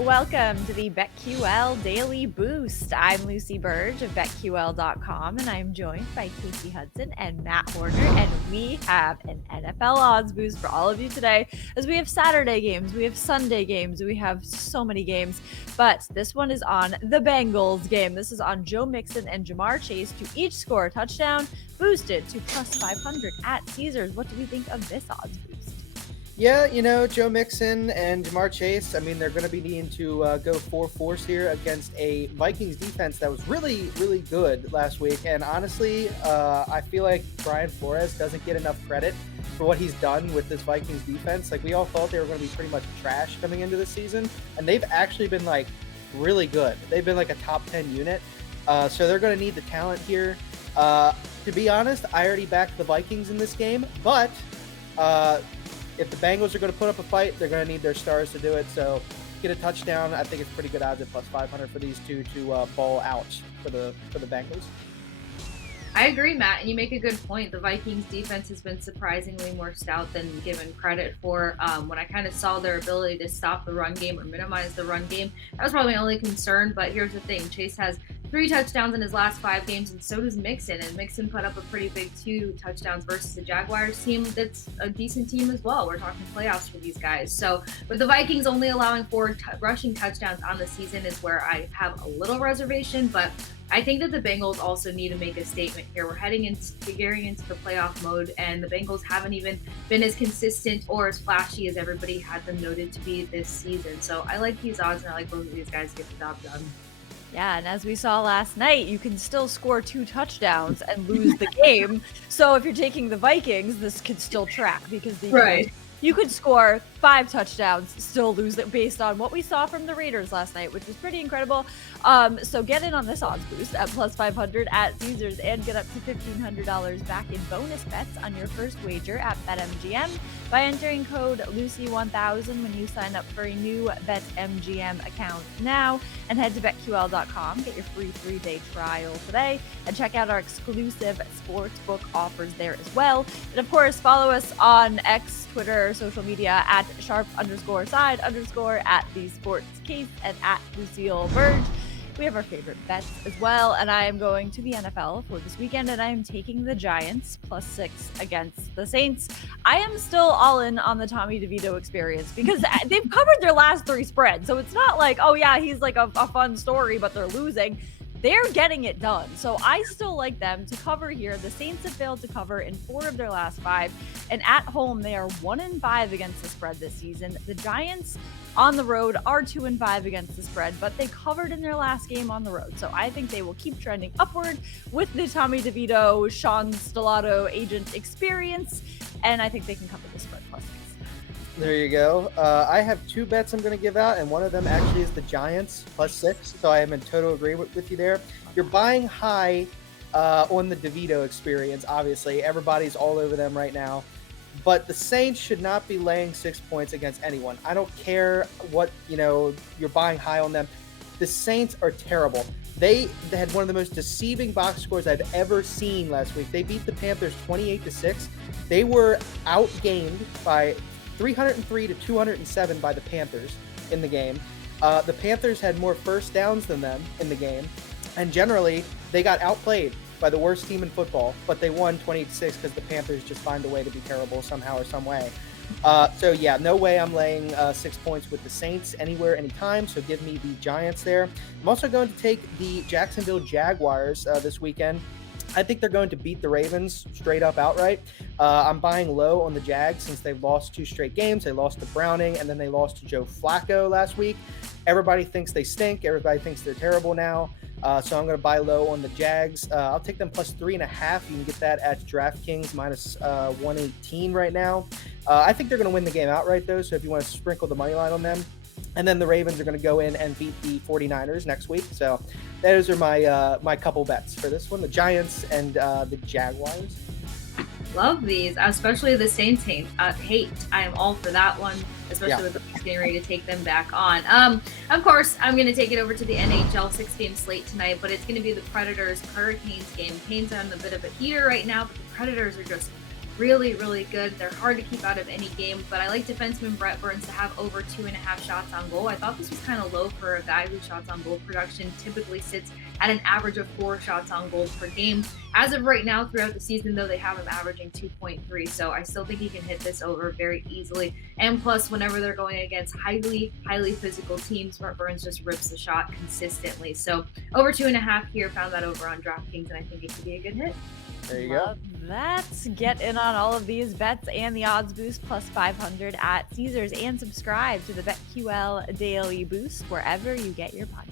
Welcome to the BetQL Daily Boost. I'm Lucy Burge of BetQL.com, and I'm joined by Casey Hudson and Matt Horner, and we have an NFL odds boost for all of you today, as we have Saturday games, we have Sunday games, we have so many games, but this one is on the Bengals game. This is on Joe Mixon and Jamar Chase to each score a touchdown, boosted to plus 500 at Caesars. What do we think of this odds boost? Yeah, Joe Mixon and Jamar Chase, they're going to be needing to go 4-4 here against a Vikings defense that was really, really good last week. And honestly, I feel like Brian Flores doesn't get enough credit for what he's done with this Vikings defense. Like, we all thought they were going to be pretty much trash coming into the season, and they've actually been, really good. They've been, a top 10 unit. So they're going to need the talent here. To be honest, I already backed the Vikings in this game, but if the Bengals are going to put up a fight, they're going to need their stars to do it. So get a touchdown. I think it's pretty good odds at plus 500 for these two to ball out for the Bengals. I agree, Matt, and you make a good point. The Vikings defense has been surprisingly more stout than given credit for. When I kind of saw their ability to stop the run game or minimize the run game, that was probably my only concern. But here's the thing. Chase has 3 touchdowns in his last 5 games, and so does Mixon. And Mixon put up a pretty big 2 touchdowns versus the Jaguars team that's a decent team as well. We're talking playoffs for these guys. So with the Vikings only allowing 4 rushing touchdowns on the season is where I have a little reservation, but I think that the Bengals also need to make a statement here. We're gearing into the playoff mode, and the Bengals haven't even been as consistent or as flashy as everybody had them noted to be this season. So I like these odds, and I like both of these guys to get the job done. Yeah, and as we saw last night, you can still score 2 touchdowns and lose the game. So if you're taking the Vikings, this could still track because you could score 5 touchdowns, still lose it based on what we saw from the Raiders last night, which was pretty incredible. So get in on this odds boost at plus 500 at Caesars and get up to $1,500 back in bonus bets on your first wager at BetMGM by entering code Lucy1000 when you sign up for a new BetMGM account now, and head to BetQL.com, get your free 3-day trial today, and check out our exclusive sportsbook offers there as well. And of course, follow us on X, Twitter, social media at @sharp_side_ at the sports case and at Lucille Burge. We have our favorite bets as well, and I am going to the NFL for this weekend, and I am taking the Giants plus 6 against the Saints. I am still all in on the Tommy DeVito experience because they've covered their last 3 spreads, so it's not like, oh yeah, he's like a fun story, but they're losing. They're getting it done. So I still like them to cover here. The Saints have failed to cover in 4 of their last 5. And at home, they are 1-5 against the spread this season. The Giants on the road are 2-5 against the spread, but they covered in their last game on the road. So I think they will keep trending upward with the Tommy DeVito, Sean Stellato agent experience. And I think they can cover the spread plus 6. There you go. I have 2 bets I'm going to give out, and one of them actually is the Giants plus 6. So I am in total agreement with you there. You're buying high on the DeVito experience. Obviously, everybody's all over them right now. But the Saints should not be laying 6 points against anyone. I don't care what you're buying high on them. The Saints are terrible. They had one of the most deceiving box scores I've ever seen last week. They beat the Panthers 28-6. They were outgained by 303 to 207 by the Panthers in the game. The Panthers had more first downs than them in the game, and generally they got outplayed by the worst team in football, but they won 28-6 because the Panthers just find a way to be terrible somehow or some way. So yeah, no way I'm laying 6 points with the Saints anywhere, anytime. So give me the Giants there. I'm also going to take the Jacksonville Jaguars this weekend. I think they're going to beat the Ravens straight up outright. I'm buying low on the Jags since they've lost 2 straight games. They lost to Browning, and then they lost to Joe Flacco last week. Everybody thinks they stink. Everybody thinks they're terrible now. So I'm going to buy low on the Jags. I'll take them plus 3.5. You can get that at DraftKings minus 118 right now. I think they're going to win the game outright, though. So if you want to sprinkle the money line on them. And then the Ravens are going to go in and beat the 49ers next week. So those are my couple bets for this one, the Giants and the Jaguars. Love these, especially the Saints hate. I am all for that one, especially with the Bucs getting ready to take them back on. Of course, I'm going to take it over to the NHL 6-game slate tonight, but it's going to be the Predators-Hurricanes game. Canes on a bit of a heater right now, but the Predators are just really, really good. They're hard to keep out of any game, but I like defenseman Brett Burns to have over 2.5 shots on goal. I thought this was kind of low for a guy whose shots on goal production typically sits at an average of 4 shots on goal per game. As of right now, throughout the season, though, they have him averaging 2.3, so I still think he can hit this over very easily. And plus, whenever they're going against highly, highly physical teams, Brett Burns just rips the shot consistently. So over 2.5 here, found that over on DraftKings, and I think it could be a good hit. There you Love that. Get in on all of these bets and the odds boost plus 500 at Caesars, and subscribe to the BetQL Daily Boost wherever you get your podcast.